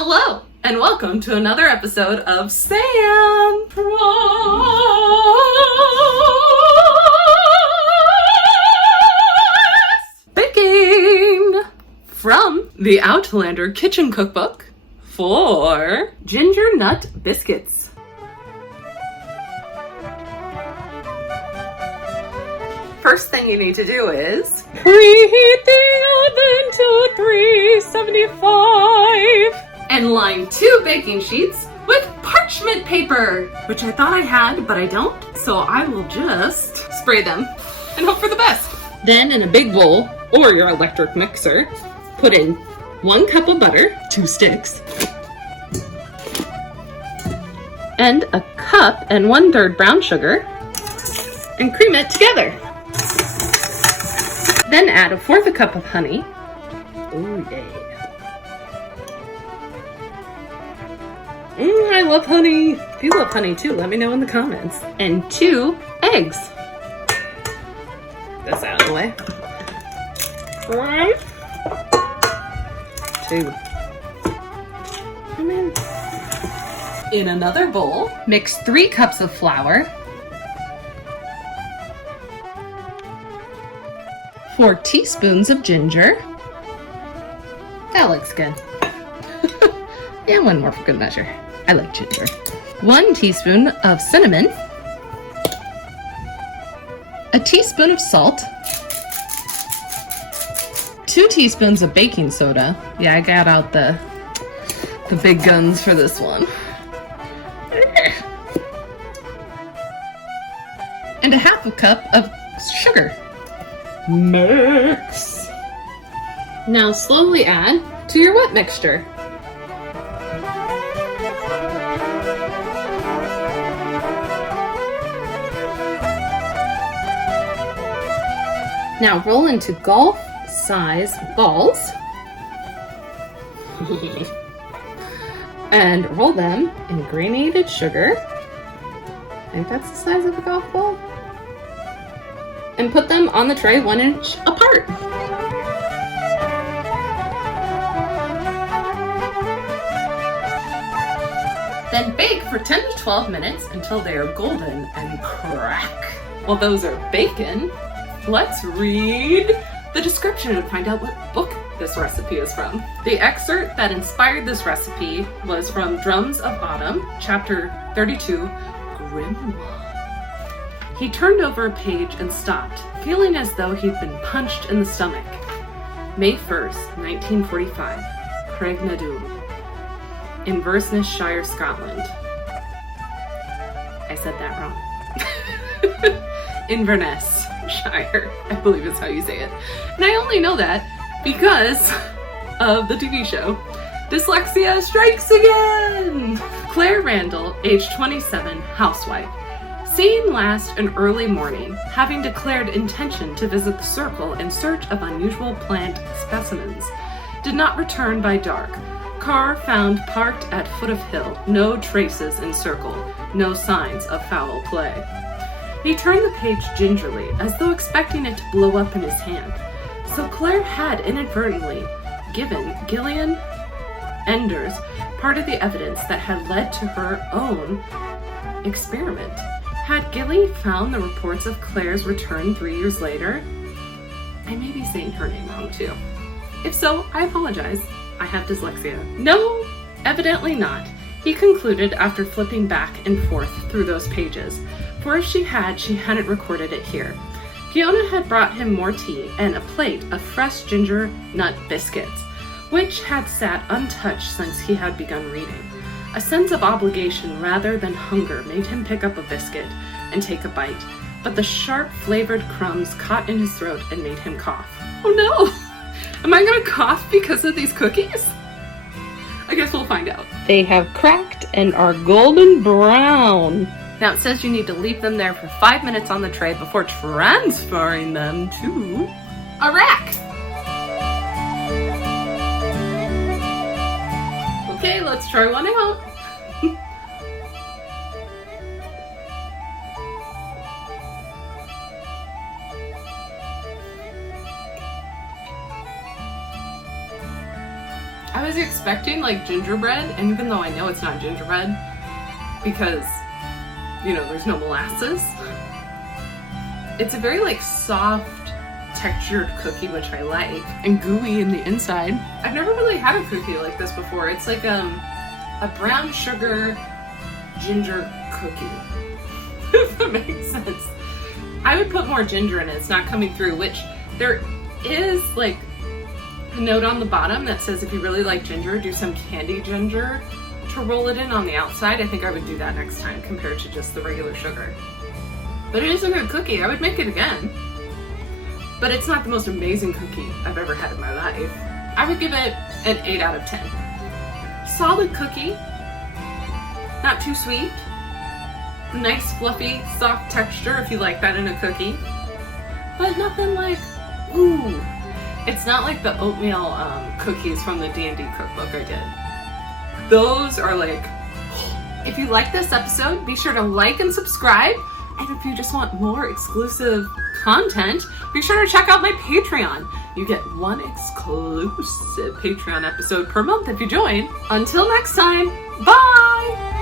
Hello, and welcome to another episode of Sam Baking from the Outlander Kitchen cookbook for Ginger-Nut Biscuits. First thing you need to do is preheat the oven to 375 and line 2 baking sheets with parchment paper, which I thought I had, but I don't. So I will just spray them and hope for the best. Then in a big bowl or your electric mixer, put in 1 cup of butter, 2 sticks, and a cup and 1/3 brown sugar, and cream it together. Then add 1/4 cup of honey. Oh yeah. I love honey. If you love honey too, let me know in the comments. And 2 eggs. This out of the way. 1, 2. Come in. In another bowl, mix 3 cups of flour, 4 teaspoons of ginger. That looks good. And 1 more for good measure. I like ginger. 1 teaspoon of cinnamon. A teaspoon of salt. 2 teaspoons of baking soda. Yeah, I got out the big guns for this one. And 1/2 cup of sugar. Mix. Now slowly add to your wet mixture. Now roll into golf-size balls and roll them in granulated sugar. I think that's the size of a golf ball. And put them on the tray 1 inch apart. Then bake for 10 to 12 minutes until they are golden and crack. While those are baking, let's read the description and find out what book this recipe is from. The excerpt that inspired this recipe was from Drums of Autumn, chapter 32, Grimoire. He turned over a page and stopped, feeling as though he'd been punched in the stomach. May 1st, 1945, Craignadoon, Inverness-shire, Scotland. I said that wrong. Inverness-shire, I believe is how you say it. And I only know that because of the TV show, Dyslexia Strikes Again! Claire Randall, age 27, housewife. Seen last in early morning, having declared intention to visit the circle in search of unusual plant specimens. Did not return by dark. Car found parked at foot of hill. No traces in circle. No signs of foul play. He turned the page gingerly, as though expecting it to blow up in his hand. So Claire had inadvertently given Gillian Enders part of the evidence that had led to her own experiment. Had Gilly found the reports of Claire's return 3 years later? I may be saying her name wrong too. If so, I apologize. I have dyslexia. No, evidently not, he concluded after flipping back and forth through those pages. For if she hadn't recorded it here. Fiona had brought him more tea and a plate of fresh Ginger-Nut Biscuits, which had sat untouched since he had begun reading. A sense of obligation rather than hunger made him pick up a biscuit and take a bite, but the sharp flavored crumbs caught in his throat and made him cough. Oh no! Am I gonna cough because of these cookies? I guess we'll find out. They have cracked and are golden brown. Now it says you need to leave them there for 5 minutes on the tray before transferring them to a rack. Okay, let's try one out. I was expecting like gingerbread, and even though I know it's not gingerbread because, you know, there's no molasses, it's a very like soft textured cookie, which I like, and gooey in the inside. I've never really had a cookie like this before. It's like a brown sugar ginger cookie, if that makes sense. I would put more ginger in it. It's not coming through, which there is like a note on the bottom that says if you really like ginger, do some candy ginger to roll it in on the outside. I think I would do that next time compared to just the regular sugar. But it is a good cookie. I would make it again. But it's not the most amazing cookie I've ever had in my life. I would give it an 8 out of 10. Solid cookie. Not too sweet. Nice, fluffy, soft texture if you like that in a cookie. But nothing like, ooh. It's not like the oatmeal cookies from the DnD cookbook I did. Those are like, if you like this episode, be sure to like and subscribe. And if you just want more exclusive content, be sure to check out my Patreon. You get one exclusive Patreon episode per month if you join. Until next time, bye!